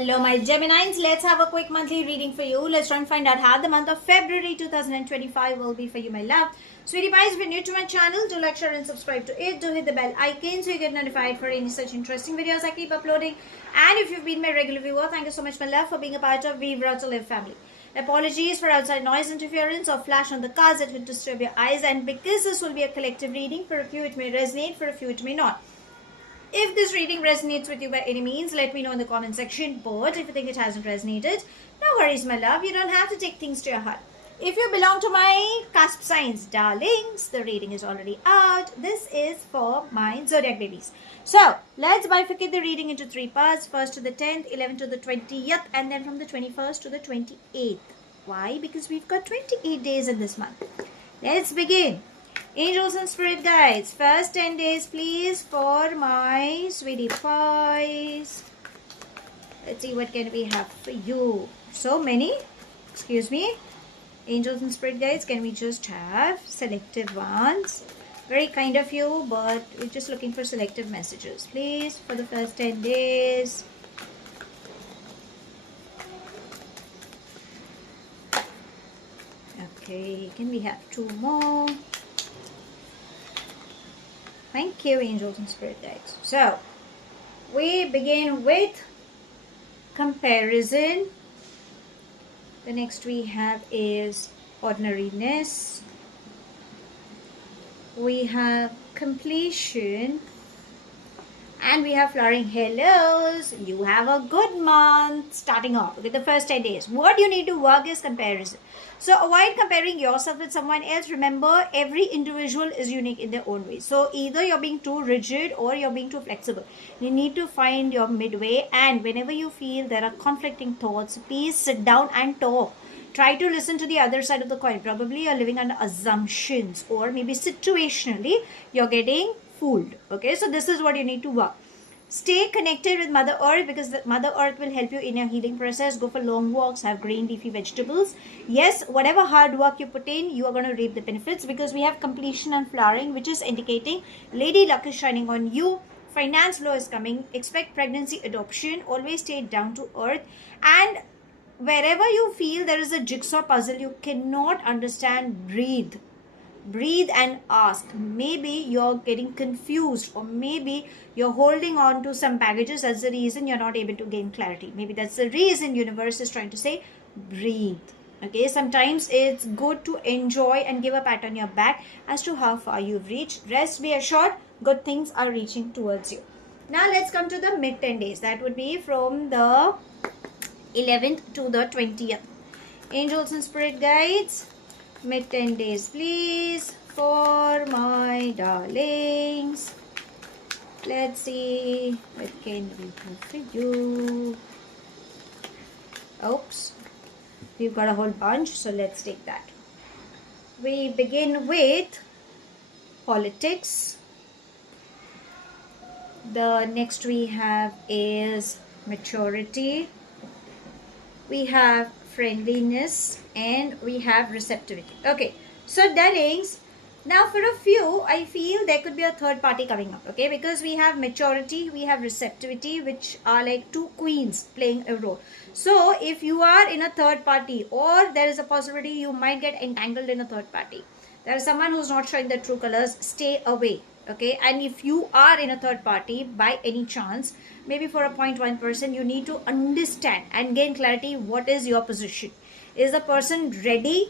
Hello, my Geminines. Let's have a quick monthly reading for you. Let's try and find out how the month of February 2025 will be for you, my love. Sweetie pies, if you're new to my channel, do like, share, and subscribe to it. Do hit the bell icon so you get notified for any such interesting videos I keep uploading. And if you've been my regular viewer, thank you so much, my love, for being a part of Vibra to Live family. Apologies for outside noise interference or flash on the cards that would disturb your eyes. And because this will be a collective reading, for a few it may resonate, for a few it may not. If this reading resonates with you by any means, let me know in the comment section. But if you think it hasn't resonated, no worries, my love. You don't have to take things to your heart. If you belong to my cusp signs, darlings, the reading is already out. This is for my zodiac babies. So, let's bifurcate the reading into three parts. First to the 10th, 11th to the 20th, and then from the 21st to the 28th. Why? Because we've got 28 days in this month. Let's begin. Angels and spirit guides, first 10 days please for my sweetie pies. Let's see what can we have for you. So many, excuse me. Angels and spirit guides, can we just have selective ones? Very kind of you, but we're just looking for selective messages please for the first 10 days. Okay, can we have two more? Thank you, angels and spirit guides. So, we begin with comparison. The next we have is ordinariness. We have completion. And we have flowering. Hellos. You have a good month starting off. Okay, the first 10 days. What you need to work is comparison. So avoid comparing yourself with someone else. Remember, every individual is unique in their own way. So either you're being too rigid or you're being too flexible. You need to find your midway. And whenever you feel there are conflicting thoughts, please sit down and talk. Try to listen to the other side of the coin. Probably you're living under assumptions, or maybe situationally you're getting fooled. Okay, so this is what you need to work. Stay connected with Mother Earth, because the Mother Earth will help you in your healing process. Go for long walks, have green leafy vegetables. Yes, whatever hard work you put in, you are going to reap the benefits, because we have completion and flowering, which is indicating Lady Luck is shining on you. Finance flow is coming. Expect pregnancy, adoption. Always stay down to earth. And wherever you feel there is a jigsaw puzzle you cannot understand, breathe. Breathe and ask. Maybe you're getting confused, or maybe you're holding on to some baggages. That's the reason you're not able to gain clarity. Maybe that's the reason universe is trying to say breathe. Okay, sometimes it's good to enjoy and give a pat on your back as to how far you've reached. Rest be assured, good things are reaching towards you. Now let's come to the mid 10 days. That would be from the 11th to the 20th. Angels and spirit guides, mid 10 days please for my darlings. Let's see what can we do for you. Oops, we've got a whole bunch, so let's take that. We begin with politics. The next we have is maturity. We have friendliness, and we have receptivity. Okay, so darlings, now for a few I feel there could be a third party coming up. Okay, because we have maturity, we have receptivity, which are like two queens playing a role. So if you are in a third party, or there is a possibility you might get entangled in a third party, there is someone who's not showing their true colors, stay away. Okay, and if you are in a third party by any chance, maybe for a 0.1%, you need to understand and gain clarity. What is your position? Is the person ready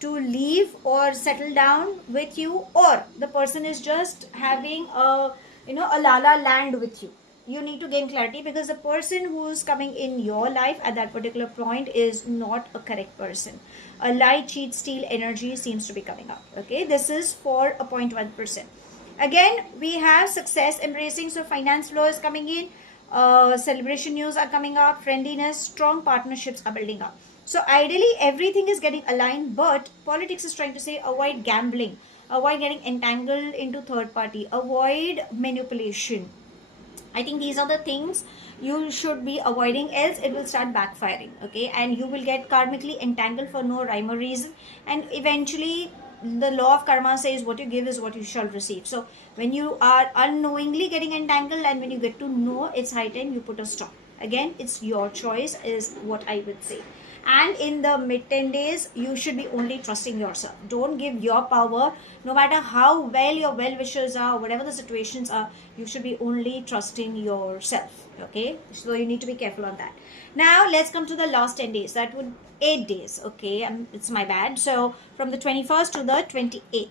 to leave or settle down with you, or the person is just having a a la-la land with you? You need to gain clarity, because the person who's coming in your life at that particular point is not a correct person. A lie, cheat, steal energy seems to be coming up. Okay, this is for a 0.1%. Again, we have success embracing. So finance flow is coming in. Celebration news are coming up. Friendliness, strong partnerships are building up. So ideally, everything is getting aligned. But politics is trying to say avoid gambling. Avoid getting entangled into third party. Avoid manipulation. I think these are the things you should be avoiding, else it will start backfiring. Okay, and you will get karmically entangled for no rhyme or reason, and eventually the law of karma says what you give is what you shall receive. So when you are unknowingly getting entangled and when you get to know, it's high time you put a stop. Again, it's your choice is what I would say. And in the mid 10 days, you should be only trusting yourself. Don't give your power, no matter how well your well wishers are, whatever the situations are, you should be only trusting yourself. Okay, so you need to be careful on that. Now let's come to the last 10 days. That would 8 days. Okay, it's my bad. So from the 21st to the 28th,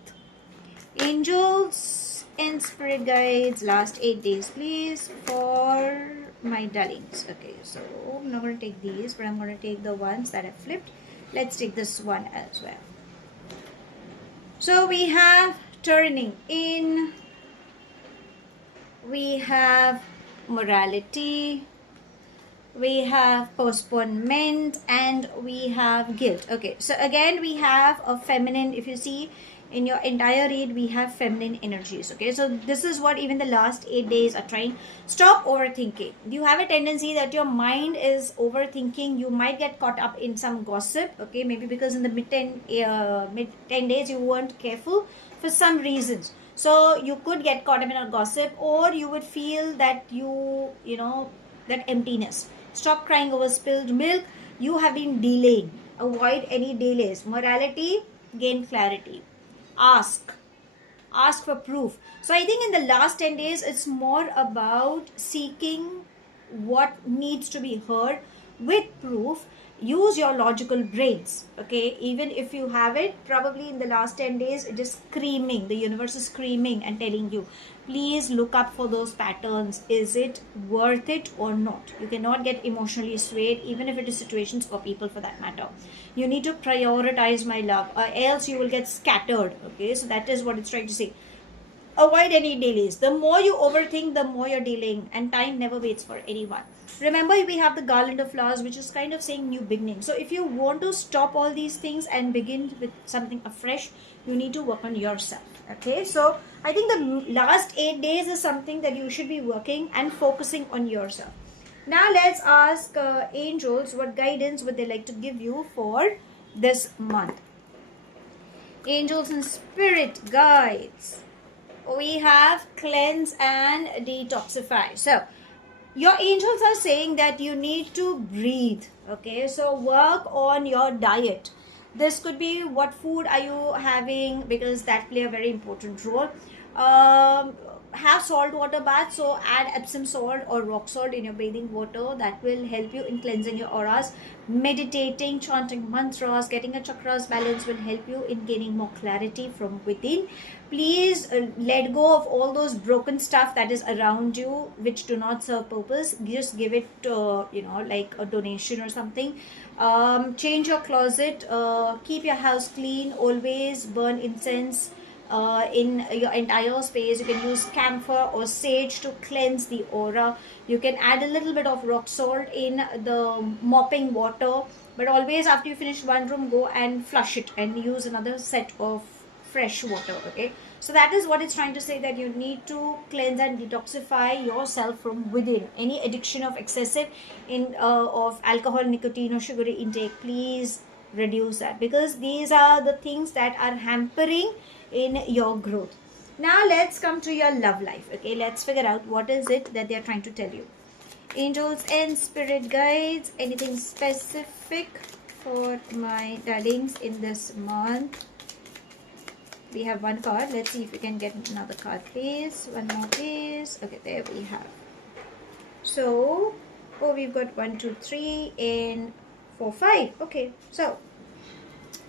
angels and spirit guides, last 8 days, please, for my darlings. Okay, so I'm not going to take these, but I'm going to take the ones that I flipped. Let's take this one as well. So we have turning in, we have morality, we have postponement, and we have guilt. Okay, so again we have a feminine. If you see in your entire read, we have feminine energies. Okay, so this is what even the last 8 days are trying. Stop overthinking. You have a tendency that your mind is overthinking. You might get caught up in some gossip. Okay, maybe because in the mid 10 days you weren't careful for some reasons, so you could get caught up in a gossip, or you would feel that you know that emptiness. Stop crying over spilled milk. You have been delaying. Avoid any delays. Morality, gain clarity. Ask for proof. So I think in the last 10 days it's more about seeking what needs to be heard with proof. Use your logical brains. Okay, even if you have it, probably in the last 10 days it is screaming, the universe is screaming and telling you, please look up for those patterns. Is it worth it or not? You cannot get emotionally swayed, even if it is situations or people for that matter. You need to prioritize, my love, or else you will get scattered. Okay, so that is what it's trying to say. Avoid any delays. The more you overthink, the more you're delaying, and time never waits for anyone. Remember, we have the garland of flowers, which is kind of saying new beginning. So if you want to stop all these things and begin with something afresh, you need to work on yourself. Okay, so I think the last 8 days is something that you should be working and focusing on yourself. Now let's ask angels what guidance would they like to give you for this month. Angels and spirit guides, we have cleanse and detoxify. So your angels are saying that you need to breathe. Okay, so work on your diet. This could be what food are you having, because that play a very important role. Have salt water bath, so add Epsom salt or rock salt in your bathing water. That will help you in cleansing your auras. Meditating, chanting mantras, getting a chakras balance will help you in gaining more clarity from within. Please let go of all those broken stuff that is around you which do not serve purpose. Just give it like a donation or something. Change your closet, keep your house clean, always burn incense in your entire space. You can use camphor or sage to cleanse the aura. You can add a little bit of rock salt in the mopping water, but always after you finish one room, go and flush it and use another set of fresh water. Okay, so that is what it's trying to say, that you need to cleanse and detoxify yourself from within. Any addiction of excessive of alcohol, nicotine or sugary intake, please reduce that, because these are the things that are hampering in your growth. Now let's come to your love life. Okay, let's figure out what is it that they are trying to tell you. Angels and spirit guides, anything specific for my darlings in this month? We have one card. Let's see if we can get another card, please. One more, please. Okay, there we have. So, we've got 1, 2, 3 and 4, 5. Okay, so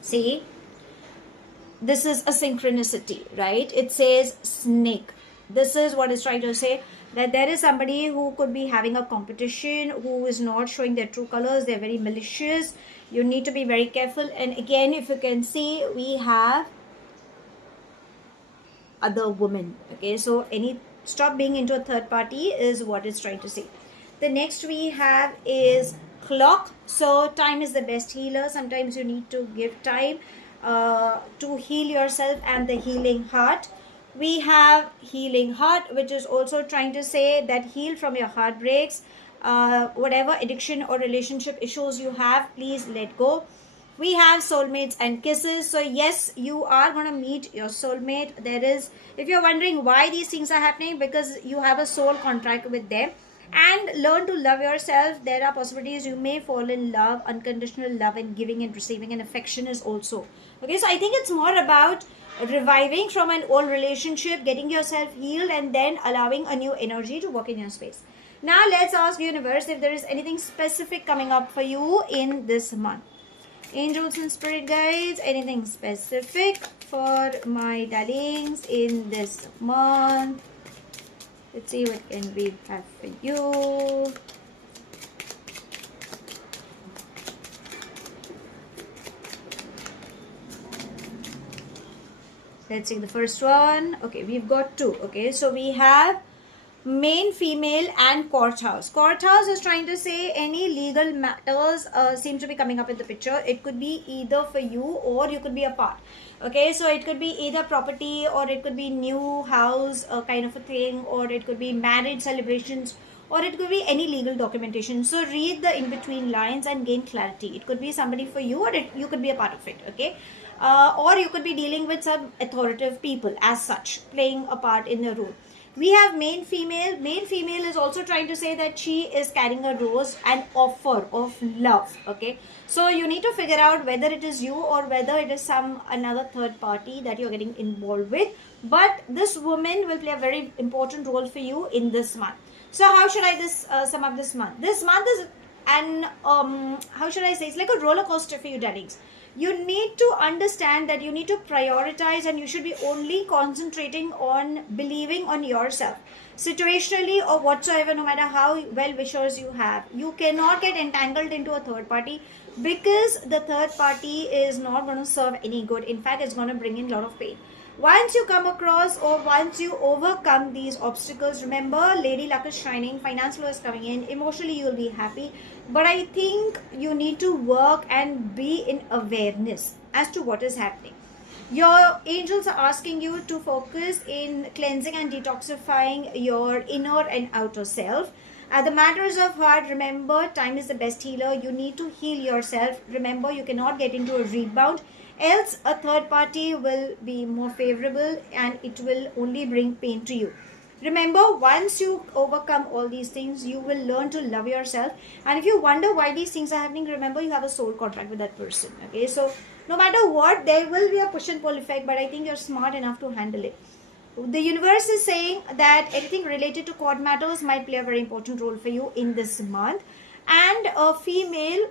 see, this is a synchronicity, right? It says snake. This is what it's trying to say, that there is somebody who could be having a competition, who is not showing their true colors. They're very malicious. You need to be very careful. And again, if you can see, we have other women. Okay, so stop being into a third party is what it's trying to say. The next we have is clock. So time is the best healer. Sometimes you need to give time to heal yourself, and the healing heart. We have healing heart, which is also trying to say that heal from your heartbreaks. Whatever addiction or relationship issues you have, please let go. We have soulmates and kisses. So yes, you are going to meet your soulmate. There is, if you're wondering why these things are happening, because you have a soul contract with them. and learn to love yourself. There are possibilities you may fall in love. Unconditional love and giving and receiving and affection is also okay. So I think it's more about reviving from an old relationship, getting yourself healed, and then allowing a new energy to work in your space. Now let's ask universe if there is anything specific coming up for you in this month. Angels and spirit guides, anything specific for my darlings in this month? Let's see what can we have for you. Let's see the first one. Okay, we've got two. Okay, so we have main, female, and court house. Court house is trying to say any legal matters seem to be coming up in the picture. It could be either for you or you could be a part. Okay, so it could be either property or it could be new house kind of a thing, or it could be marriage celebrations, or it could be any legal documentation. So read the in between lines and gain clarity. It could be somebody for you, or you could be a part of it. Okay, or you could be dealing with some authoritative people as such, playing a part in the role. We have main, female. Main, female is also trying to say that she is carrying a rose, an offer of love. Okay, so you need to figure out whether it is you or whether it is some another third party that you're getting involved with. But this woman will play a very important role for you in this month. So how should I sum up this month? This month is an how should I say? It's like a roller coaster for you, darlings. You need to understand that you need to prioritize, and you should be only concentrating on believing on yourself. Situationally or whatsoever, no matter how well wishers you have, you cannot get entangled into a third party, because the third party is not going to serve any good. In fact, it's going to bring in a lot of pain. Once you come across or once you overcome these obstacles, remember, lady luck is shining, finance flow is coming in, emotionally you will be happy. But I think you need to work and be in awareness as to what is happening. Your angels are asking you to focus in cleansing and detoxifying your inner and outer self. The matters of heart, remember, time is the best healer. You need to heal yourself. Remember, you cannot get into a rebound, else a third party will be more favorable and it will only bring pain to you. Remember, once you overcome all these things, you will learn to love yourself. And if you wonder why these things are happening, remember, you have a soul contract with that person. Okay, so no matter what, there will be a push and pull effect, but I think you're smart enough to handle it. The universe is saying that anything related to court matters might play a very important role for you in this month. And a female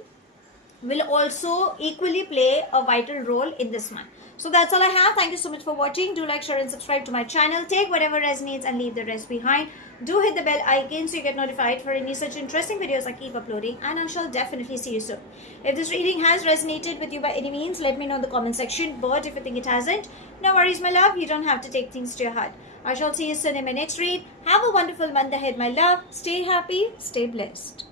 will also equally play a vital role in this month. So that's all I have. Thank you so much for watching. Do like, share and subscribe to my channel. Take whatever resonates and leave the rest behind. Do hit the bell icon so you get notified for any such interesting videos I keep uploading, and I shall definitely see you soon. If this reading has resonated with you by any means, let me know in the comment section. But if you think it hasn't, no worries, my love. You don't have to take things to your heart. I shall see you soon in my next read. Have a wonderful month ahead, my love. Stay happy, stay blessed.